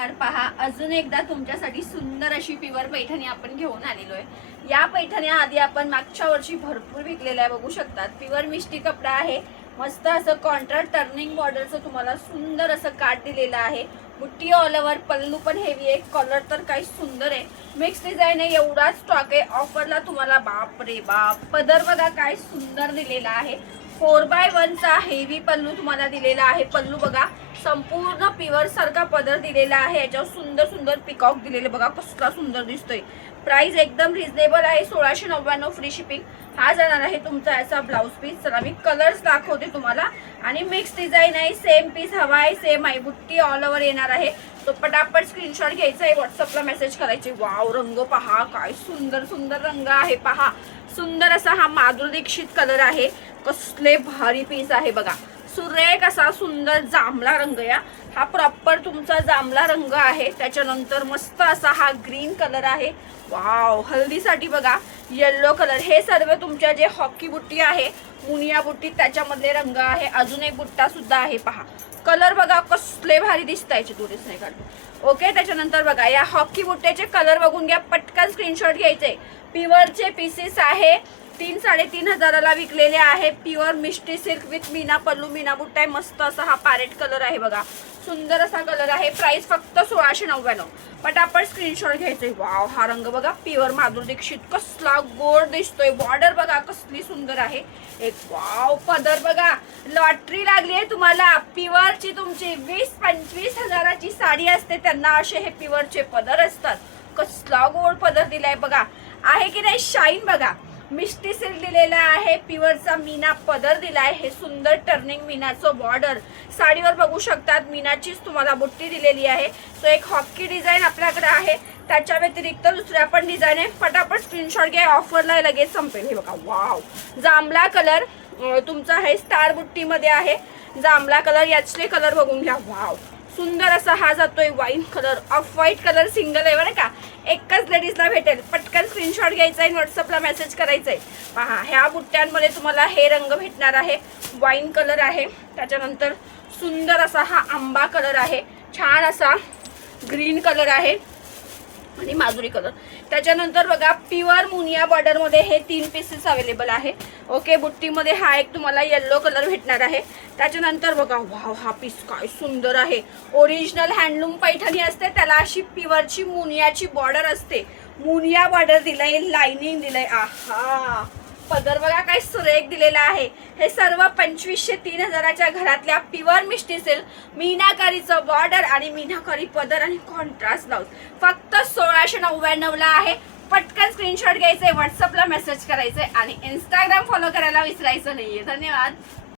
नमस्कार। पहा अजून एकदा तुमच्यासाठी सुंदर अशी प्युअर पैठणी आपण घेऊन आलेलो आहे। या पैठण्या आधी आपण मागच्या वर्षी भरपूर विकलेल्या आहे, बघू शकतात। प्युअर मिष्टी कपडा आहे, मस्त असं कॉन्ट्रास्ट टर्निंग बॉर्डरचं तुम्हाला सुंदर असं काट दिलेलं आहे। बुट्टी ऑल ओव्हर, पल्लू पण हेवी आहे, कलर तर काही सुंदर आहे, मिक्स डिझाइन आहे, एवढा स्टॉक आहे ऑफरला तुम्हाला। बाप रे बाप, पदर बघा काय सुंदर दिलेला आहे। 4x1 चा हेवी पल्लू तुम्हाला दिलेला आहे। पल्लू बघा संपूर्ण प्युअर सारखा पदर दिलेला आहे, याच्यावर सुंदर सुंदर पिकॉक दिलेले बघा, कसला सुंदर दिसतोय। प्राइस एकदम रिजनेबल आहे, 1699 फ्री शिपिंग। हा जाणार आहे तुमचा याचा ब्लाउज पीस। चला मी कलर्स दाखवते तुम्हाला, आणि मिक्स डिझाइन आहे, सेम पीस हवा आहे, सेम आहे, बुट्टी ऑल ओव्हर येणार आहे। तो पटापट स्क्रीनशॉट घ्यायचा आहे, व्हॉट्सअपला मेसेज करायचे। वाव, रंग पहा काय सुंदर सुंदर रंग आहे, पहा सुंदर असा हा माधुरी दीक्षित कलर आहे, कसले भारी पीस आहे बघा। सुरेख असा सुंदर जांभळा रंग, या हा प्रॉपर तुमचा जांभळा रंग आहे। त्याच्यानंतर मस्त असा हा ग्रीन कलर आहे, वाव। हल्दीसाठी बघा येलो कलर, हे सर्व तुमच्या जे हॉकी बुट्टी आहे, मुनिया बुट्टी, त्याच्यामधले रंग आहे। अजून एक बुट्टा सुद्धा आहे, पहा कलर बघा कसले भारी दिसत आहे, टुरिस्ट नाही काढतो। ओके, त्याच्यानंतर बघा या हॉकी बुट्ट्याचे कलर बघून घ्या, पटकन स्क्रीनशॉट घ्यायचे। प्युअरचे पीसेस आहे, 3-3.5 हजाराला विकलेले आहे। प्युअर मिष्टी सिल्क विथ मीना पल्लू, मीना बुट्टा आहे, मस्त असा हा पॅरेट कलर आहे बघा, सुंदर असा कलर आहे। प्राइस फक्त 1699। पटापट स्क्रीनशॉट घ्यायचे। वाव, हा रंग बघा प्युअर माधुरी दीक्षित, कसला गोड दिसतोय। बॉर्डर बघा कसली सुंदर आहे, एक वाव। पदर बघा, लॉटरी लागली आहे तुम्हाला। प्युअरची तुमची 20-25 हजाराची साडी असते, त्यांना असे हे प्युअरचे पदर असतात। कसला गोड पदर दिलाय बघा, आहे की नाही शाईन बघा। मिष्टी सिल्क दिलेला आहे, प्युअरचा मीना पदर दिलाय, हे सुंदर टर्निंग मीनाचं बॉर्डर साडीवर बघू शकतात। मीनाचीच तुम्हाला बुट्टी दिलेली आहे। तो एक हॉकी डिझाइन आपल्याकडे आहे, त्याच्या व्यतिरिक्त दुसऱ्या पण डिझाइन आहे। फटाफट स्क्रीनशॉट घ्या, ऑफरला लगेच संपेल। हे बघा वाव, जांभळा कलर तुमचा आहे, स्टार बुट्टी मध्ये आहे जांभळा कलर। याचे कलर बघून घ्या, वाव सुंदर असा हा जातोय wine colour, off white colour single आहे बरं का, एकच लेडीजला भेटेल। पटकन स्क्रीनशॉट घ्यायचा आहे, व्हॉट्सअपला मेसेज करायचा आहे। पहा ह्या बुट्ट्यांमध्ये तुम्हाला हे रंग भेटणार आहे, वाईन कलर आहे, त्याच्यानंतर सुंदर असा हा आंबा कलर आहे, छान असा ग्रीन कलर आहे, आणि माधुरी कलर। त्याच्यानंतर बघा प्युअर मुनिया बॉर्डर मध्ये हे 3 पीसेस अवेलेबल आहे। ओके, बुट्टी मध्ये हा एक तुम्हाला येलो कलर भेटणार आहे। त्याच्यानंतर बघा वाव, हा पीस काय सुंदर आहे, ओरिजिनल हँडलूम पैठणी असते, त्याला अशी प्युअरची मुनियाची बॉर्डर असते, मुनिया बॉर्डर दिलाय, लाइनिंग दिलंय। आहा, पदर बघा काय सुरेख दिलेला आहे। हे सर्व 2500-3 हजाराच्या घरातल्या प्युअर मिष्टी सिल्क, मीनाकारीचं बॉर्डर आणि मीनाकारी पदर आणि कॉन्ट्रास्ट ब्लाउज, फक्त 1699 ला आहे। पटकन स्क्रीनशॉट घ्यायचे, व्हॉट्सअपला मेसेज करायचे, आणि इंस्टाग्राम फॉलो करायला विसरायचं नाहीये। धन्यवाद।